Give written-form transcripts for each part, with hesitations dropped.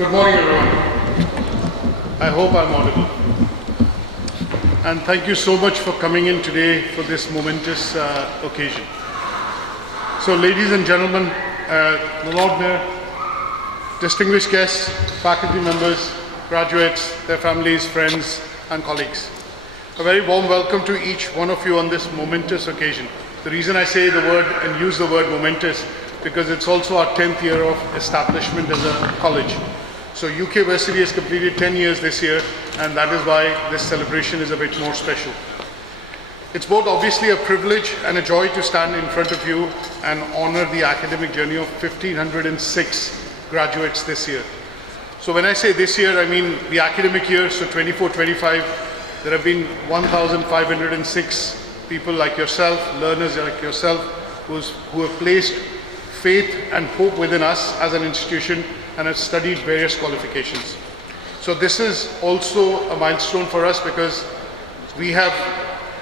Good morning, everyone. I hope I'm audible. And thank you so much for coming in today for this momentous occasion. So, ladies and gentlemen, the Lord Mayor, distinguished guests, faculty members, graduates, their families, friends, and colleagues. A very warm welcome to each one of you on this momentous occasion. The reason I say the word and use the word momentous because it's also our 10th year of establishment as a college. So UK Versity has completed 10 years this year, and that is why this celebration is a bit more special. It's both obviously a privilege and a joy to stand in front of you and honor the academic journey of 1,506 graduates this year. So when I say this year, I mean the academic year, so 24-25, there have been 1,506 people like yourself, learners like yourself, who have placed faith and hope within us as an institution and have studied various qualifications. So this is also a milestone for us because we have,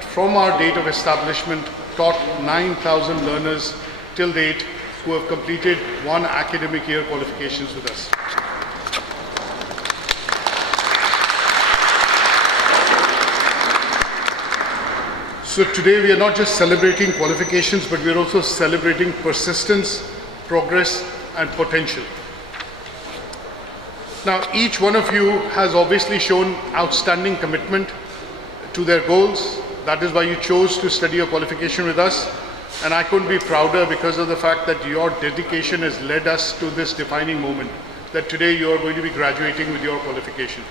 from our date of establishment, taught 9,000 learners till date who have completed one academic year qualifications with us. So today we are not just celebrating qualifications, but we are also celebrating persistence, progress, and potential. Now, each one of you has obviously shown outstanding commitment to their goals. That is why you chose to study your qualification with us. And I couldn't be prouder because of the fact that your dedication has led us to this defining moment, that today you are going to be graduating with your qualification.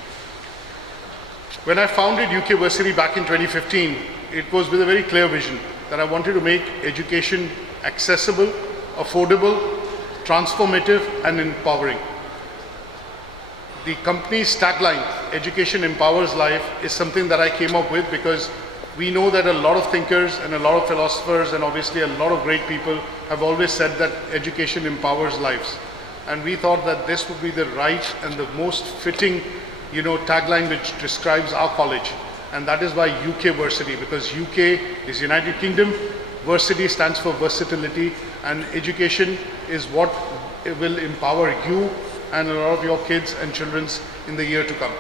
When I founded UK Versity back in 2015, it was with a very clear vision that I wanted to make education accessible, affordable, transformative, and empowering. The company's tagline, Education Empowers Life, is something that I came up with because we know that a lot of thinkers and a lot of philosophers and obviously a lot of great people have always said that education empowers lives. And we thought that this would be the right and the most fitting, tagline which describes our college. And that is why UK Versity, because UK is United Kingdom, Versity stands for versatility, and education is what will empower you and a lot of your kids and children in the year to come.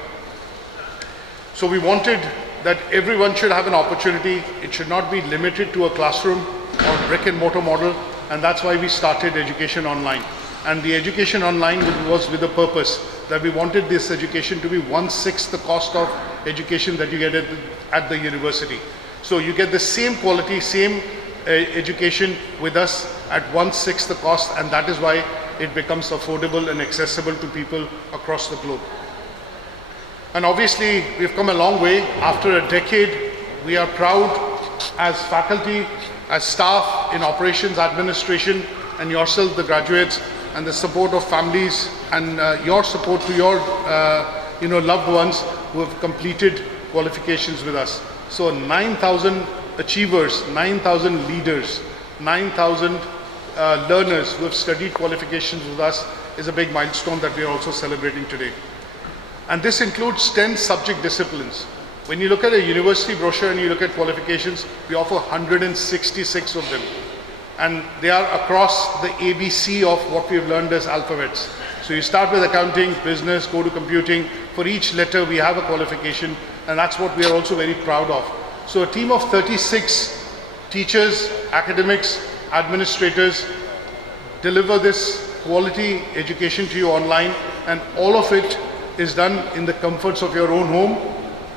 So we wanted that everyone should have an opportunity. It should not be limited to a classroom or brick and mortar model, and that's why we started Education Online. And the Education Online was with a purpose that we wanted this education to be 1/6 the cost of education that you get at the university. So you get the same quality, same education with us at 1/6 the cost, and that is why it becomes affordable and accessible to people across the globe. And obviously, we've come a long way. After a decade, we are proud as faculty, as staff in operations, administration, and yourself, the graduates, and the support of families, and your support to your loved ones who have completed qualifications with us. So 9,000 achievers, 9,000 leaders, 9,000 learners who have studied qualifications with us is a big milestone that we are also celebrating today. And this includes 10 subject disciplines. When you look at a university brochure and you look at qualifications, we offer 166 of them. And they are across the ABC of what we've learned as alphabets. So you start with accounting, business, go to computing. For each letter we have a qualification, and that's what we are also very proud of. So a team of 36 teachers, academics, administrators deliver this quality education to you online, and all of it is done in the comforts of your own home,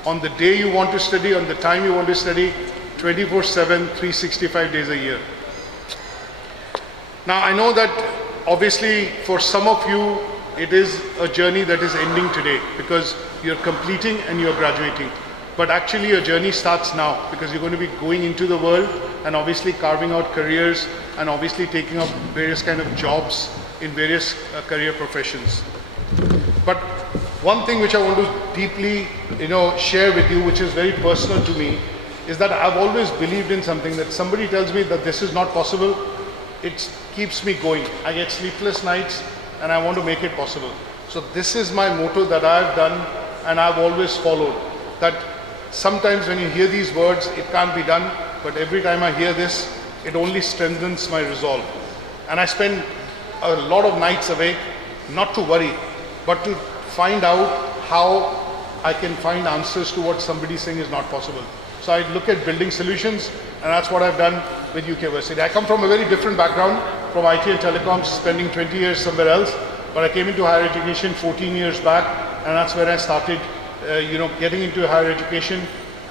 on the day you want to study, on the time you want to study, 24/7, 365 days a year. Now I know that obviously for some of you it is a journey that is ending today because you're completing and you're graduating. But actually your journey starts now because you're going to be going into the world and obviously carving out careers and obviously taking up various kind of jobs in various career professions. But one thing which I want to deeply share with you, which is very personal to me, is that I've always believed in something that somebody tells me that this is not possible, it keeps me going. I get sleepless nights and I want to make it possible. So this is my motto that I've done and I've always followed, that sometimes when you hear these words, it can't be done, but every time I hear this, it only strengthens my resolve. And I spend a lot of nights awake, not to worry, but to find out how I can find answers to what somebody's saying is not possible. So I look at building solutions, and that's what I've done with UK Versity. I come from a very different background, from IT and telecoms, spending 20 years somewhere else, but I came into higher education 14 years back, and that's where I started, getting into higher education.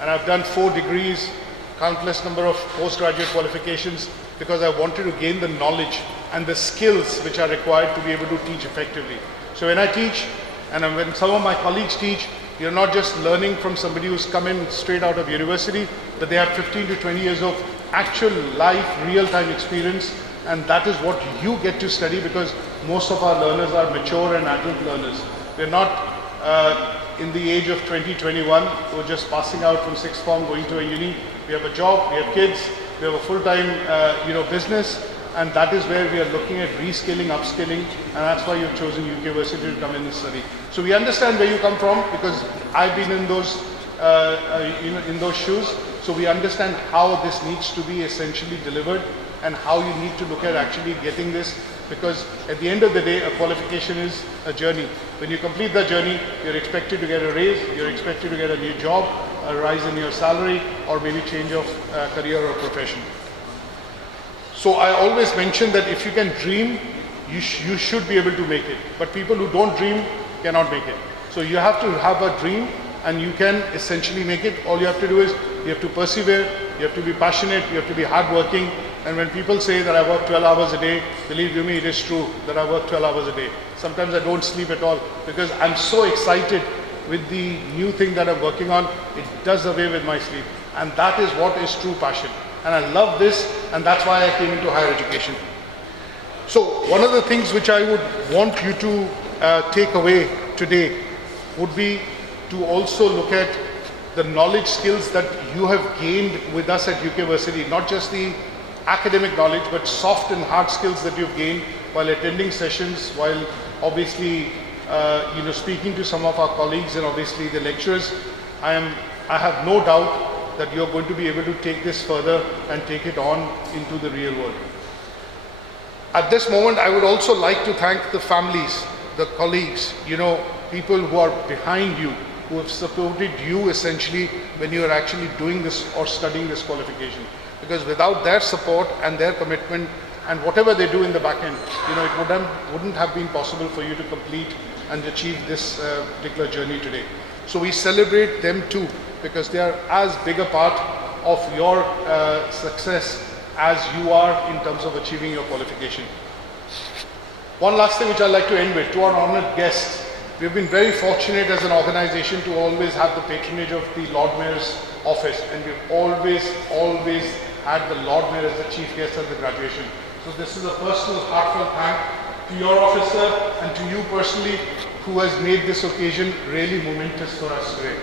And I've done 4 degrees, countless number of postgraduate qualifications, because I wanted to gain the knowledge and the skills which are required to be able to teach effectively. So when I teach, and when some of my colleagues teach, you're not just learning from somebody who's come in straight out of university, but they have 15 to 20 years of actual life, real-time experience, and that is what you get to study, because most of our learners are mature and adult learners. They're not in the age of 20, 21, who are just passing out from sixth form, going to a uni. We have a job, we have kids, we have a full-time business, and that is where we are looking at reskilling, upskilling, and that's why you've chosen UK Versity to come in and study. So we understand where you come from, because I've been in those, in those shoes. So we understand how this needs to be essentially delivered, and how you need to look at actually getting this, because at the end of the day, a qualification is a journey. When you complete that journey, you're expected to get a raise, you're expected to get a new job, a rise in your salary, or maybe change of career or profession. So I always mention that if you can dream, you should be able to make it. But people who don't dream cannot make it. So you have to have a dream, and you can essentially make it. All you have to do is, you have to persevere, you have to be passionate, you have to be hardworking. And when people say that I work 12 hours a day, believe you me, it is true that I work 12 hours a day. Sometimes I don't sleep at all, because I'm so excited with the new thing that I'm working on. It does away with my sleep. And that is what is true passion. And I love this, and that's why I came into higher education. So one of the things which I would want you to take away today would be to also look at the knowledge skills that you have gained with us at UK Versity, not just the academic knowledge, but soft and hard skills that you've gained while attending sessions, while obviously speaking to some of our colleagues and obviously the lecturers. I have no doubt that you're going to be able to take this further and take it on into the real world. At this moment, I would also like to thank the families, the colleagues, people who are behind you, who have supported you essentially when you are actually doing this or studying this qualification. Because without their support and their commitment and whatever they do in the back end, it wouldn't have been possible for you to complete and achieve this particular journey today. So we celebrate them too, because they are as big a part of your success as you are in terms of achieving your qualification. One last thing which I'd like to end with, to our honored guests. We've been very fortunate as an organization to always have the patronage of the Lord Mayor's office, and we've always had the Lord Mayor as the chief guest at the graduation. So this is a personal heartfelt thank to your officer and to you personally, who has made this occasion really momentous for us today.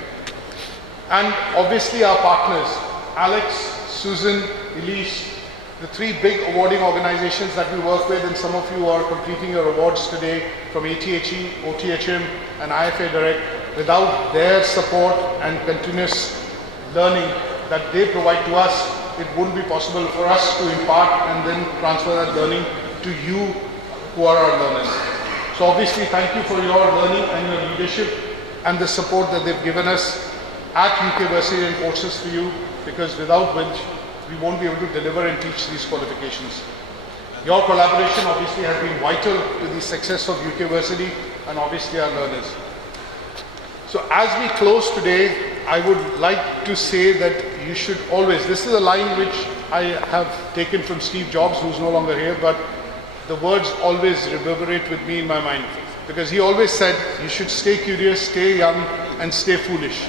And obviously our partners, Alex, Susan, Elise, the 3 big awarding organizations that we work with, and some of you are completing your awards today from ATHE, OTHM and IFA Direct. Without their support and continuous learning that they provide to us, it wouldn't be possible for us to impart and then transfer that learning to you who are our learners. So obviously thank you for your learning and your leadership and the support that they've given us at UK Versity and courses for you, because without which we won't be able to deliver and teach these qualifications. Your collaboration obviously has been vital to the success of UK Versity and obviously our learners. So as we close today, I would like to say that you should always, this is a line which I have taken from Steve Jobs, who's no longer here, but the words always reverberate with me in my mind, because he always said you should stay curious, stay young and stay foolish.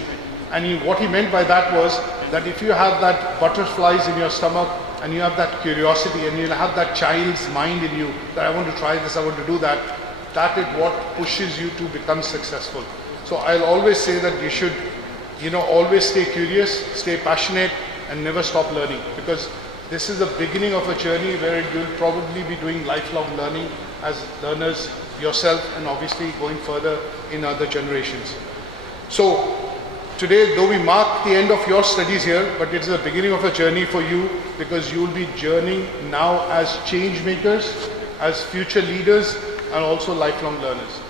And what he meant by that was that if you have that butterflies in your stomach and you have that curiosity and you have that child's mind in you that I want to try this, I want to do that, that is what pushes you to become successful. So I'll always say that you should, always stay curious, stay passionate and never stop learning, because this is the beginning of a journey where you'll probably be doing lifelong learning as learners yourself and obviously going further in other generations. So today, though we mark the end of your studies here, but it's the beginning of a journey for you, because you will be journeying now as change makers, as future leaders, and also lifelong learners.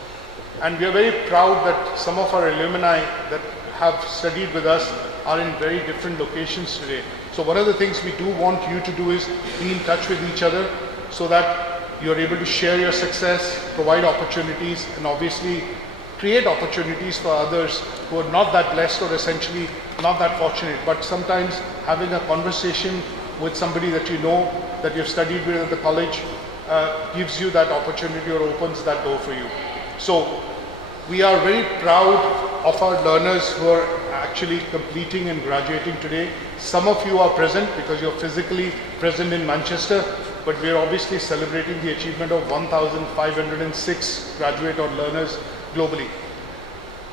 And we are very proud that some of our alumni that have studied with us are in very different locations today. So one of the things we do want you to do is be in touch with each other so that you're able to share your success, provide opportunities, and obviously create opportunities for others who are not that blessed or essentially not that fortunate. But sometimes having a conversation with somebody that you know, that you've studied with at the college, gives you that opportunity or opens that door for you. So we are very proud of our learners who are actually completing and graduating today. Some of you are present because you're physically present in Manchester, but we are obviously celebrating the achievement of 1,506 graduate or learners globally.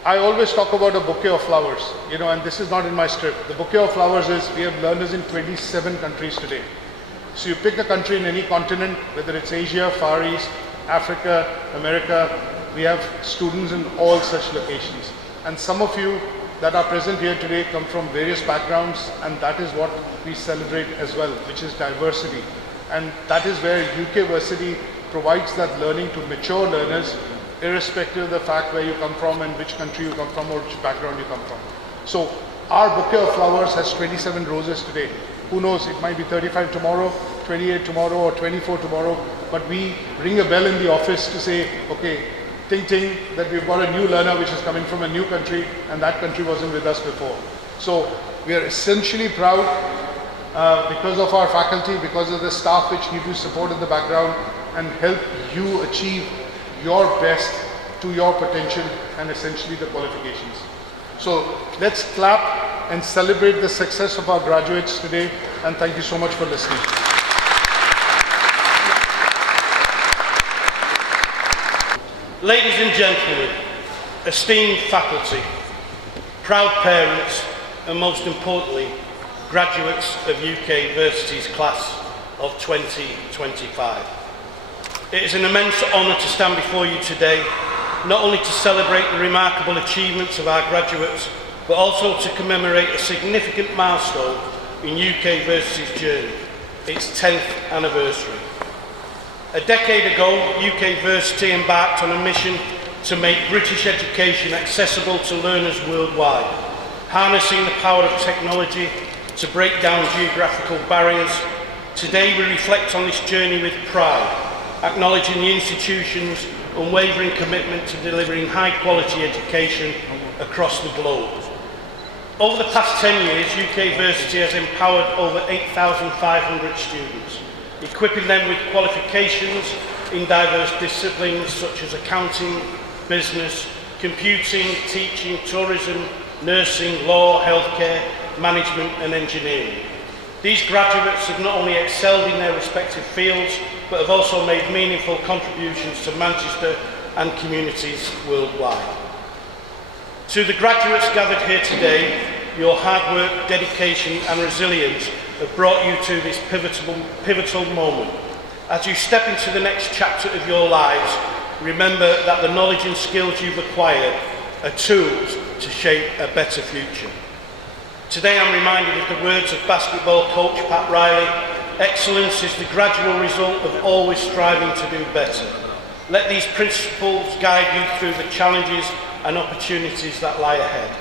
I always talk about a bouquet of flowers, you know, and this is not in my script. The bouquet of flowers is we have learners in 27 countries today. So you pick a country in any continent, whether it's Asia, Far East, Africa, America, we have students in all such locations. And some of you that are present here today come from various backgrounds, and that is what we celebrate as well, which is diversity. And that is where UK Versity provides that learning to mature learners, irrespective of the fact where you come from and which country you come from or which background you come from. So our bouquet of flowers has 27 roses today. Who knows, it might be 35 tomorrow, 28 tomorrow, or 24 tomorrow, but we ring a bell in the office to say, okay, ting ting, that we've got a new learner which is coming from a new country, and that country wasn't with us before. So we are essentially proud because of our faculty, because of the staff which give you support in the background and help you achieve your best to your potential and essentially the qualifications. So let's clap and celebrate the success of our graduates today, and thank you so much for listening. Ladies and gentlemen, esteemed faculty, proud parents, and most importantly, graduates of UK Versity's class of 2025. It is an immense honour to stand before you today, not only to celebrate the remarkable achievements of our graduates, but also to commemorate a significant milestone in UK Versity's journey, its 10th anniversary. A decade ago, UK Versity embarked on a mission to make British education accessible to learners worldwide, harnessing the power of technology to break down geographical barriers. Today we reflect on this journey with pride, acknowledging the institution's unwavering commitment to delivering high-quality education across the globe. Over the past 10 years, UK Versity has empowered over 8,500 students, equipping them with qualifications in diverse disciplines such as accounting, business, computing, teaching, tourism, nursing, law, healthcare, management and engineering. These graduates have not only excelled in their respective fields, but have also made meaningful contributions to Manchester and communities worldwide. To the graduates gathered here today, your hard work, dedication and resilience have brought you to this pivotal moment. As you step into the next chapter of your lives, remember that the knowledge and skills you've acquired are tools to shape a better future. Today I'm reminded of the words of basketball coach Pat Riley: excellence is the gradual result of always striving to do better. Let these principles guide you through the challenges and opportunities that lie ahead.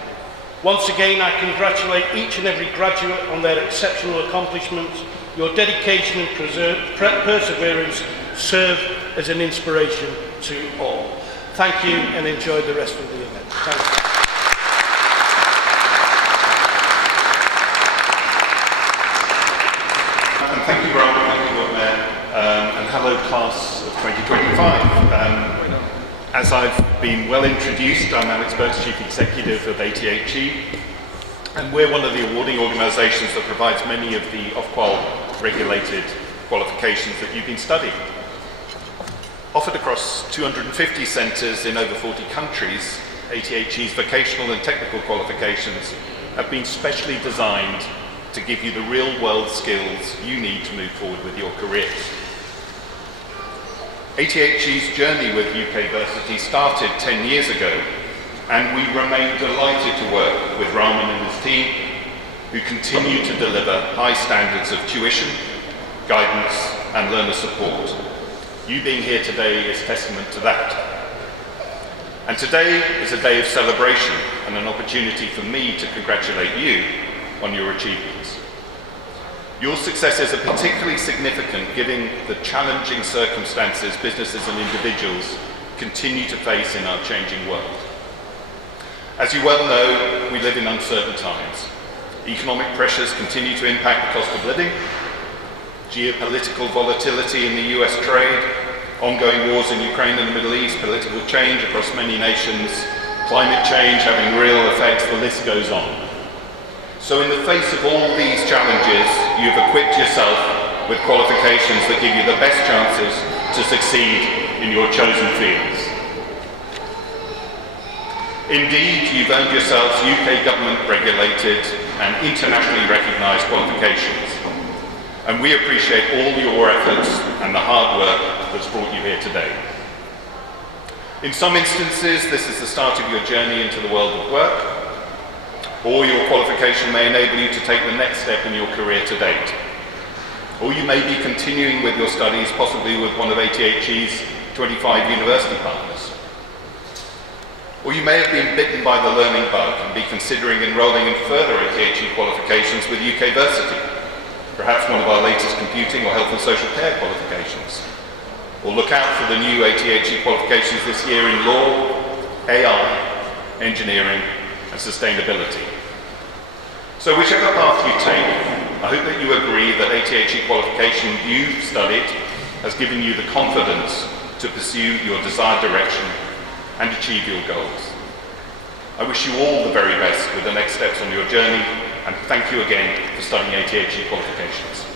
Once again, I congratulate each and every graduate on their exceptional accomplishments. Your dedication and perseverance serve as an inspiration to all. Thank you and enjoy the rest of the event. Thank you. And thank you, Brian. Thank you, Lord Mayor. And hello, class of 2025. As I've been well introduced, I'm Alex Burks, Chief Executive of ATHE, and we're one of the awarding organisations that provides many of the Ofqual regulated qualifications that you've been studying. Offered across 250 centres in over 40 countries, ATHE's vocational and technical qualifications have been specially designed to give you the real-world skills you need to move forward with your careers. ATHE's journey with UK Versity started 10 years ago, and we remain delighted to work with Rahman and his team, who continue to deliver high standards of tuition, guidance and learner support. You being here today is testament to that. And today is a day of celebration and an opportunity for me to congratulate you on your achievements. Your successes are particularly significant given the challenging circumstances businesses and individuals continue to face in our changing world. As you well know, we live in uncertain times. Economic pressures continue to impact the cost of living, geopolitical volatility in the US trade, ongoing wars in Ukraine and the Middle East, political change across many nations, climate change having real effects, the list goes on. So in the face of all these challenges, you've equipped yourself with qualifications that give you the best chances to succeed in your chosen fields. Indeed, you've earned yourselves UK government regulated and internationally recognised qualifications. And we appreciate all your efforts and the hard work that's brought you here today. In some instances, this is the start of your journey into the world of work, or your qualification may enable you to take the next step in your career to date. Or you may be continuing with your studies, possibly with one of ATHE's 25 university partners. Or you may have been bitten by the learning bug and be considering enrolling in further ATHE qualifications with UK Versity, perhaps one of our latest computing or health and social care qualifications. Or look out for the new ATHE qualifications this year in law, AI, engineering and sustainability. So whichever path you take, I hope that you agree that ATHE qualification you've studied has given you the confidence to pursue your desired direction and achieve your goals. I wish you all the very best with the next steps on your journey, and thank you again for studying ATHE qualifications.